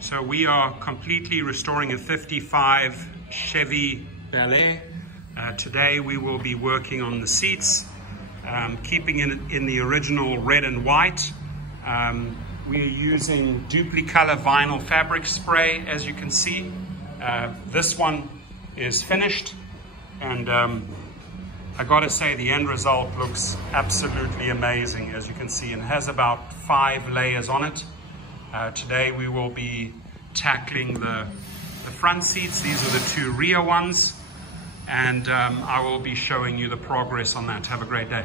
So we are completely restoring a 55 Chevy Bel Air. Today we will be working on the seats, keeping it in the original red and white. We are using Duplicolor vinyl fabric spray, as you can see. This one is finished, and I gotta say the end result looks absolutely amazing, as you can see, and has about 5 layers on it. Today we will be tackling the front seats. These are the 2 rear ones, and I will be showing you the progress on that. Have a great day.